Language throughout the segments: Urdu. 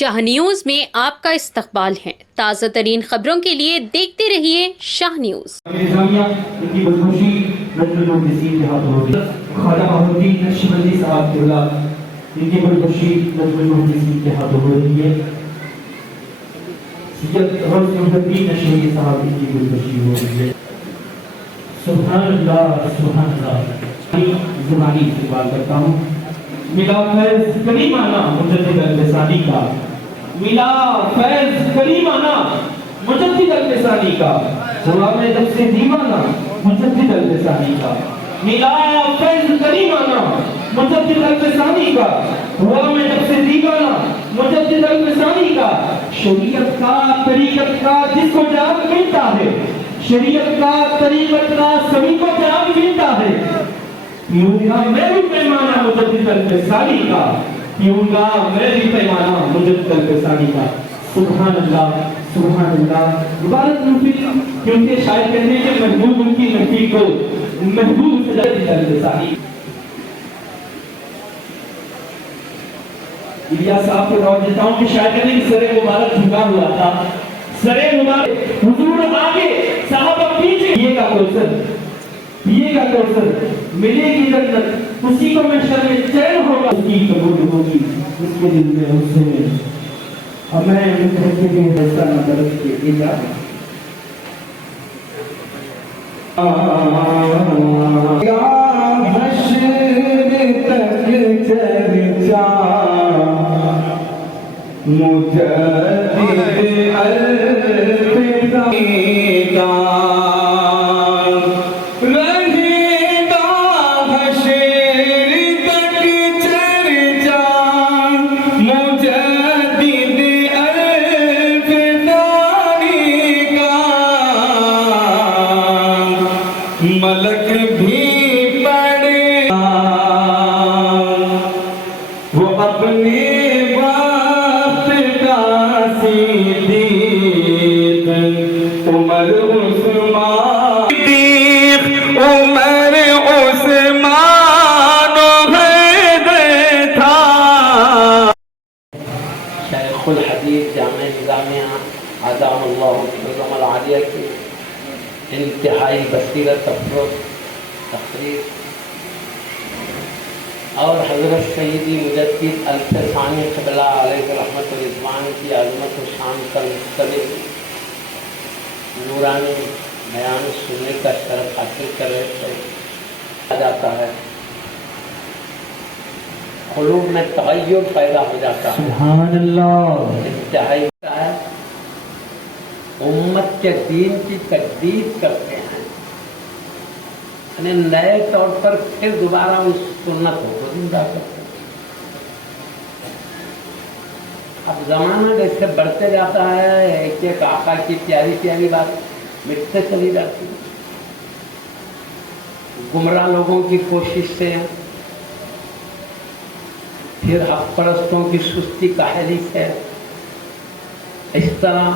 شاہ نیوز میں آپ کا استقبال ہے۔ تازہ ترین خبروں کے لیے دیکھتے رہیے شاہ نیوز۔ سبحان اللہ سبحان اللہ۔ زبانی استقبال کرتا ہوں۔ ملا فیض کریمانہ مجدد الفسانی کا، ملا فیض کریمانہ مجدد الفسانی کا، ہوا میں جب سے دیوانہ مجدد الفسانی کا، ملا فیض کریمانہ مجدد الفسانی کا، ہوا میں جب سے دیوانہ مجدد الفسانی کا، شریعت کا طریقت کا جس کو جان ملتا ہے، شریعت کا طریقت کا سبھی کو جان ملتا ہے، پیوں گا میں بھی پیمانہ مجدد الفسانی کا، پیوں گا میں بھی پیمانہ مجدد الفسانی کا۔ سبحان اللہ سبحان اللہ۔ عبارت نفی کیونکہ شاید کہنے کے محبوب ان کی نفی کو محبوب سے مجدد الفسانی۔ الیاس صاحب کو دعوت دیتا ہوں کہ شاید کہنے کی سرے مبارک جھکا ہوا تھا، سرے مبارک حضور آگے صحابہ پیچھے، یہ کا کوثر پیے گا کوثر، ملے گی جنت، اسی کو میں شر میں چین ہوگا، اس کی قبول ہوگی اس کے دل میں اس سے اب میں کہتے ہیں ایسا نہ درد کے دیگا حشر تک چرچا مجدد الفسانی کا، ملک بھی پڑے وہ اپنے وقت کا صدیق عمر عثمان، عمر عثمان حیدر تھا۔ شیخ الحدیث جامع نظامیہ عظام اللہ العظم العالیہ کی انتہائی بصیرت افروز تقریر اور حضرت سیدی مجدد الفسانی قبلہ علیہ رحمت و رضوان کی عظمت و شان پر مشتمل نورانی بیان سننے کا شرف حاصل کر رہے تھے، جاتا ہے قلوب میں تغیر پیدا ہو جاتا ہے۔ سبحان اللہ۔ انتہائی ہے امت کے دین کی تجدید کرتے ہیں، یعنی نئے طور پر پھر دوبارہ اس سنت کو زندہ کرتے ہیں۔ اب زمانہ جیسے بڑھتے جاتا ہے، ایک ایک آقا کی پیاری پیاری بات مٹتے چلی جاتی ہے، گمراہ لوگوں کی کوشش سے، پھر حق پرستوں کی سستی کاہلی سے، اس طرح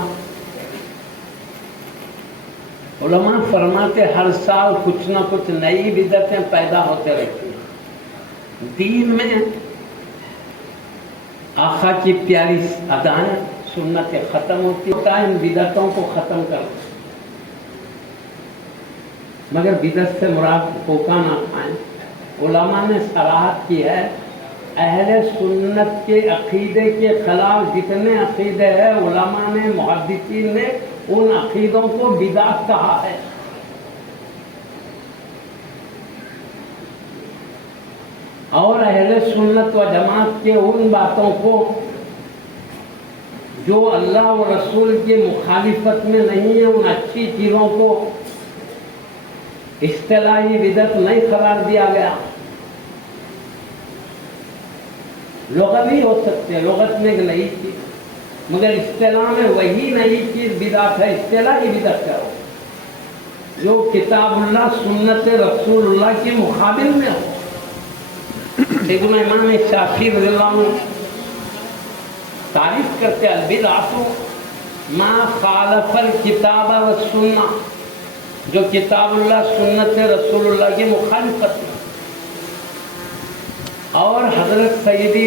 علماء فرماتے ہر سال کچھ نہ کچھ نئی بدعتیں پیدا ہوتے رہتی ہیں۔ دین میں آقا کی پیاری ادائیں سنتیں ختم ہوتی ہیں، ان بدعتوں کو ختم کرو، مگر بدعت سے مراد دھوکہ نہ کھائیں۔ علماء نے صراحت کی ہے اہل سنت کے عقیدے کے خلاف جتنے عقیدے ہیں علماء نے محدثین نے ان عقیدوں کو بدعت کہا ہے۔ اور اہل سنت و جماعت کے ان باتوں کو جو اللہ و رسول کی مخالفت میں نہیں ہے، ان اچھی چیزوں کو اصطلاحی بدعت نہیں قرار دیا گیا۔ لغوی ہو سکتے، لغت میں ایک نئی چیز، مگر اصطلاح میں وہی نئی چیز بدعت ہے، اصطلاحی بدعت کرو جو کتاب اللہ سنت رسول اللہ کے مقابل میں ہو۔ دیکھو امام شافعی رضی اللہ عنہ تعریف کرتے البدعۃ ما خالف الکتاب والسنہ، جو کتاب اللہ سنت رسول اللہ کی مخالفت میں۔ اور حضرت سیدی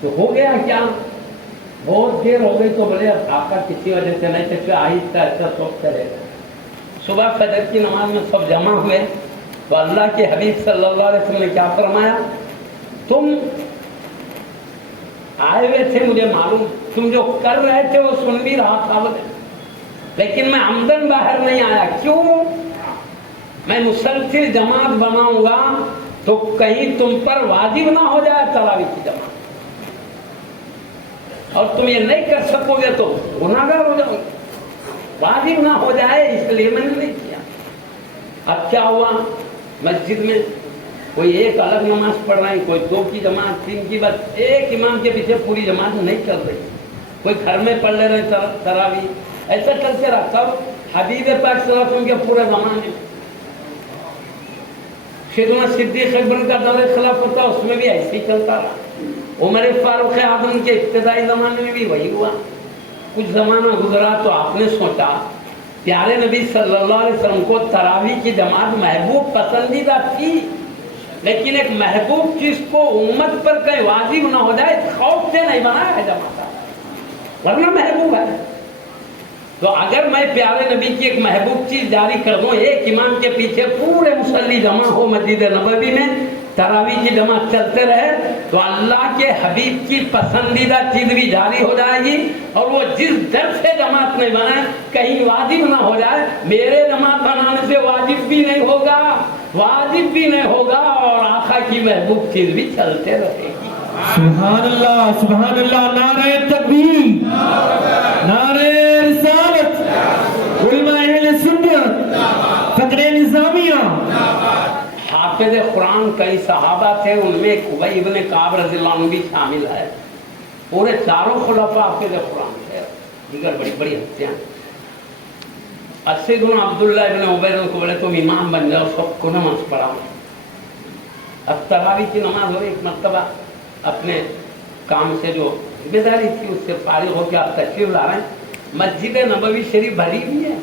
تو ہو گیا کیا، بہت دیر ہو گئی تو بولے آقا کسی وجہ سے نہیں سکتے، آہستہ آہستہ سب چلے گئے۔ صبح فجر کی نماز میں سب جمع ہوئے تو اللہ کے حبیب صلی اللہ علیہ وسلم نے کیا فرمایا، تم آئے ہوئے تھے مجھے معلوم، تم جو کر رہے تھے وہ سن بھی رہا تھا بولے، لیکن میں عمدن باہر نہیں آیا، کیوں؟ میں مسلسل جماعت بناؤں گا تو کہیں تم پر واجب نہ ہو جائے تراویح کی جماعت، اور تم یہ نہیں کر سکو گے تو گناہگار ہو جاؤ گے، واجب نہ ہو جائے اس لیے میں نے نہیں کیا۔ اب کیا ہوا، مسجد میں کوئی ایک الگ نماز پڑھ رہا ہے، کوئی 2 کی جماعت 3 کی، بس ایک امام کے پیچھے پوری جماعت نہیں چل رہی، کوئی گھر میں پڑھ لے رہے تراویح، ایسا چلتے رہا۔ تب حبیب پاک صلی اللہ علیہ وسلم کے پورے زمانے میں سیدنا صدیق اکبر کا دور خلافت تھا، اس میں بھی ایسے ہی چلتا رہا۔ عمر فاروق اعظم کے ابتدائی زمانے میں بھی وہی ہوا۔ کچھ زمانہ گزرا تو آپ نے سوچا پیارے نبی صلی اللہ علیہ وسلم کو تراویح کی جماعت محبوب پسندیدہ تھی، لیکن ایک محبوب چیز کو امت پر کہیں واجب نہ ہو جائے خوف سے نہیں بنایا ہے جماعت، ورنہ محبوب ہے۔ تو اگر میں پیارے نبی کی ایک محبوب چیز جاری کر دوں، ایک امام کے پیچھے پورے مصلی جمع ہو مسجد نبوی میں، تراویح کی جماعت چلتے رہے، تو اللہ کے حبیب کی پسندیدہ چیز بھی جاری ہو جائے گی، اور وہ جس ڈر سے جماعت نہیں بنائے کہیں واجب نہ ہو جائے، میرے جماعت بنانے سے واجب بھی نہیں ہوگا، واجب بھی نہیں ہوگا، اور آقا کی محبوب چیز بھی چلتے رہے گی۔ سبحان اللہ، نعرہ تکبیر، نعرہ رسالت، علماء اہل سنت، فقر نظامیہ۔ حافظ قرآن کئی صحابہ تھے، ان میں ابی ابن کعب رضی اللہ عنہ بھی شامل ہے، پورے چاروں خلفاء حافظ قرآن تھے، دیگر بڑی بڑی ہستیاں۔ سیدنا عبداللہ ابن عبید کو بولے تم امام بن جاؤ، سب کو نماز پڑھاؤ۔ اب تراویح کی نماز ہو رہی، ایک مرتبہ اپنے کام سے جو ذمہ داری تھی اس سے فارغ ہو کے آپ تشریف لا رہے ہیں، مسجد نبوی شریف بھری ہوئی ہے،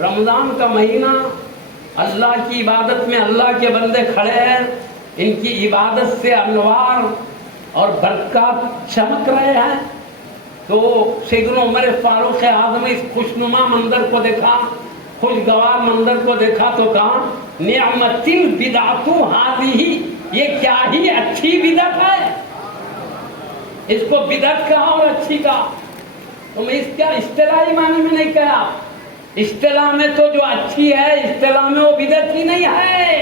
رمضان کا مہینہ، اللہ کی عبادت میں اللہ کے بندے کھڑے ہیں، ان کی عبادت سے انوار اور برکات چمک رہے ہیں۔ تو سیدنا عمر فاروق اعظم اس خوشنما منظر کو دیکھا، خوشگوار منظر کو دیکھا تو کہا نعمت البدعۃ ھذہ، یہ کیا ہی اچھی بدعت ہے، اس کو بدعت کہا اور اچھی کہا۔ تم اس کیا اصطلاحی معنی میں نہیں کہا، اصطلاح میں تو جو اچھی ہے اصطلاح میں وہ بدعت ہی نہیں ہے،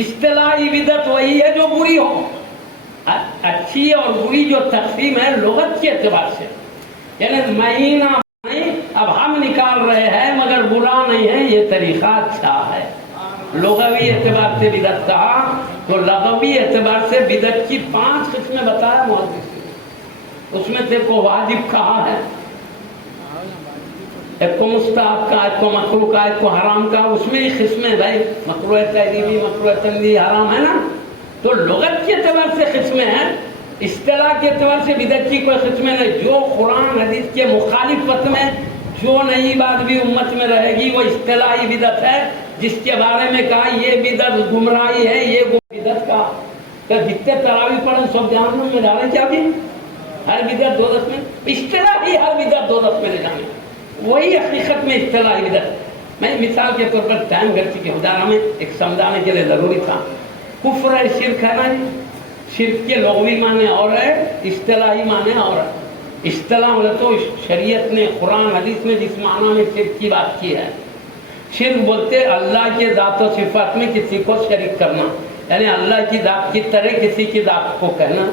اصطلاحی بدعت وہی ہے جو بری ہو۔ اچھی اور بری جو تقسیم ہے لغت کے اعتبار سے، یعنی مہینہ نہیں اب ہم نکال رہے ہیں مگر برا نہیں ہے، یہ طریقہ اچھا ہے۔ لغوی اعتبار سے بدعت کہا تو لغوی اعتبار سے بدعت کی 5 قسمیں بتایا محدث نے، اس میں سے کو واجب کہا ہے، ایک کو مستحب کا، ایک کو مکروہ کا، ایک کو حرام کا، اس میں ہی قسمیں بھائی، مکروہ تحریمی، مکروہ تنزیہی، حرام ہے نا، تو لغت کے اعتبار سے قسمیں ہیں، اصطلاح کے اعتبار سے بدعت کی کوئی قسمیں نہیں۔ جو قرآن حدیث کے مخالفت میں جو نئی بات بھی امت میں رہے گی وہ اصطلاحی بدعت ہے، جس کے بارے میں کہا یہ بدعت گمراہی ہے، یہ بدعت کا جتنے تراویح پڑھیں سب جہنم میں ڈالیں، کیا بھی ہر بدعت دوزخ میں، اصطلاحی ہر بدعت دوزخ میں لے جانے، وہی حقیقت میں اصطلاحی بدعت۔ میں مثال کے طور پر ٹائم گھر چکی ہدارہ میں ایک سمجھانے کے لیے ضروری تھا، کفر ہے، شرک ہے نا، شرک کے لغوی معنی اور ہے، اصطلاحی معنی اور ہے۔ اصطلاح بولے تو شریعت نے قرآن حدیث نے جس معنی میں شرک کی بات کی ہے، شرک بولتے اللہ کے ذات و صفات میں کسی کو شریک کرنا، یعنی اللہ کی ذات کی طرح کسی کی ذات کو کہنا،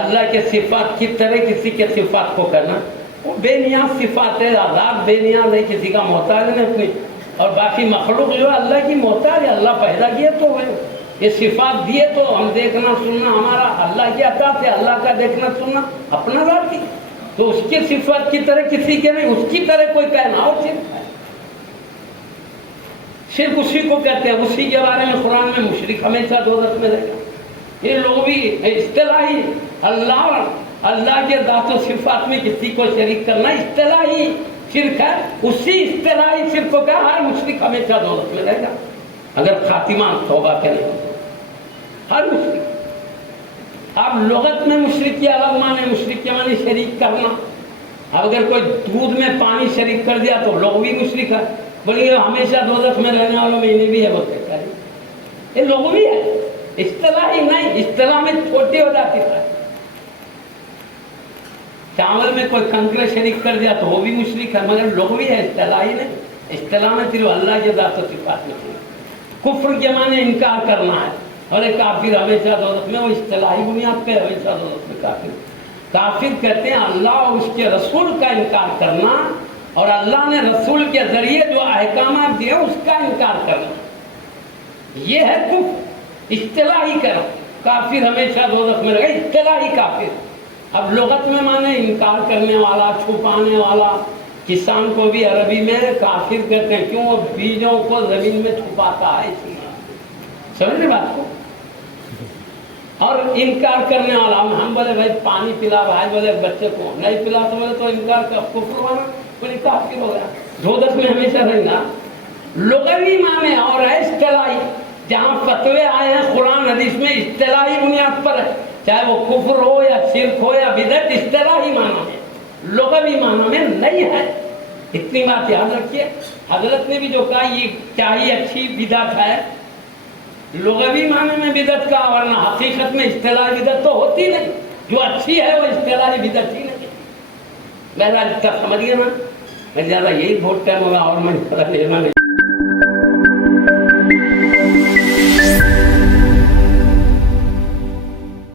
اللہ کے صفات کی طرح کسی کے صفات کو کہنا، وہ بے نیاز صفات ہے، آزاد بے نیاز ہے، کسی کا محتاج نہیں اپنی، اور باقی مخلوق جو ہے اللہ کی محتاج ہے، اللہ پیدا کیے تو ہے، یہ صفات دیے تو ہم دیکھنا سننا ہمارا اللہ کی عطا سے، اللہ کا دیکھنا سننا اپنا ذاتی، تو اس کے صفات کی طرح کسی کے نہیں، اس کی طرح کوئی کہنا اور شرک ہے۔ شرک اسی کو کہتے ہیں، اسی کے بارے میں قرآن میں مشرک ہمیشہ دوزخ میں رہے گا۔ یہ لوگ بھی اصطلاحی اللہ کے ذات و صفات میں کسی کو شریک کرنا اصطلاحی شرک ہے، اسی اصطلاحی شرک کو کہا ہر مشرک ہمیشہ دوزخ میں رہے گا اگر خاتمہ توبہ کے نہیں، ہر مشرک اب لغت میں مشرک کی الگ معنی، مشرک کے معنی شریک کرنا. اب اگر کوئی دودھ میں پانی شریک کر دیا تو لغوی مشرک ہے. بولے ہمیشہ دوزخ میں رہنے والوں میں انہیں بھی ہے بولتے ہیں، یہ لغوی ہے، اصطلاحی نہیں. اصطلاح میں چھوٹی ہو جاتی ہے. چاول میں کوئی کنکر شریک کر دیا تو وہ بھی مشرک ہے، مگر لغوی ہے، اصطلاحی نہیں. اصطلاح میں صرف اللہ کے ذات و صفات میں ہے. کفر کے معنی انکار کرنا ہے، اور ایک کافر ہمیشہ دوزخ میں، وہ اصطلاحی بنیاد پہ ہمیشہ دوزخ میں کافر. کافر کہتے ہیں اللہ اور اس کے رسول کا انکار کرنا، اور اللہ نے رسول کے ذریعے جو احکامات دیے اس کا انکار کرنا، یہ ہے کفر. اصطلاحی کرو کافر ہمیشہ دوزخ میں رہے، اصطلاحی کافر. اب لغت میں مانے انکار کرنے والا، چھپانے والا. کسان کو بھی عربی میں کافر کہتے ہیں، کیوں؟ وہ بیجوں کو زمین میں چھپاتا ہے، اس لیے. سمجھ رہے بات کو؟ اور انکار کرنے والا، ہم بولے بھائی پانی پلا، بھائی بولے بچے کو نہیں پلا تو بولے تو انکار کا کفر والا، کوئی کافر ہو گیا، دوزخ میں ہمیشہ رہیں گا. لغوی معنی اور ہے اصطلاحی. جہاں فتوے آئے ہیں قرآن حدیث میں اصطلاحی بنیاد پر ہے، چاہے وہ کفر ہو یا شرک ہو یا بدعت، اصطلاحی معنی میں، لغوی معنی میں نہیں ہے. اتنی بات یاد رکھیے. حضرت نے بھی جو کہا یہ کیا ہی اچھی بدعت ہے، لغوی معنی میں بدعت کا، ورنہ حقیقت میں اصطلاحی بدعت تو ہوتی نہیں. جو اچھی ہے وہ اصطلاحی بدعت ہی نہیں. بہرحال سمجھ گئے نا. میں زیادہ یہی بہت ٹائم ہوگا اور میں لینا نہیں.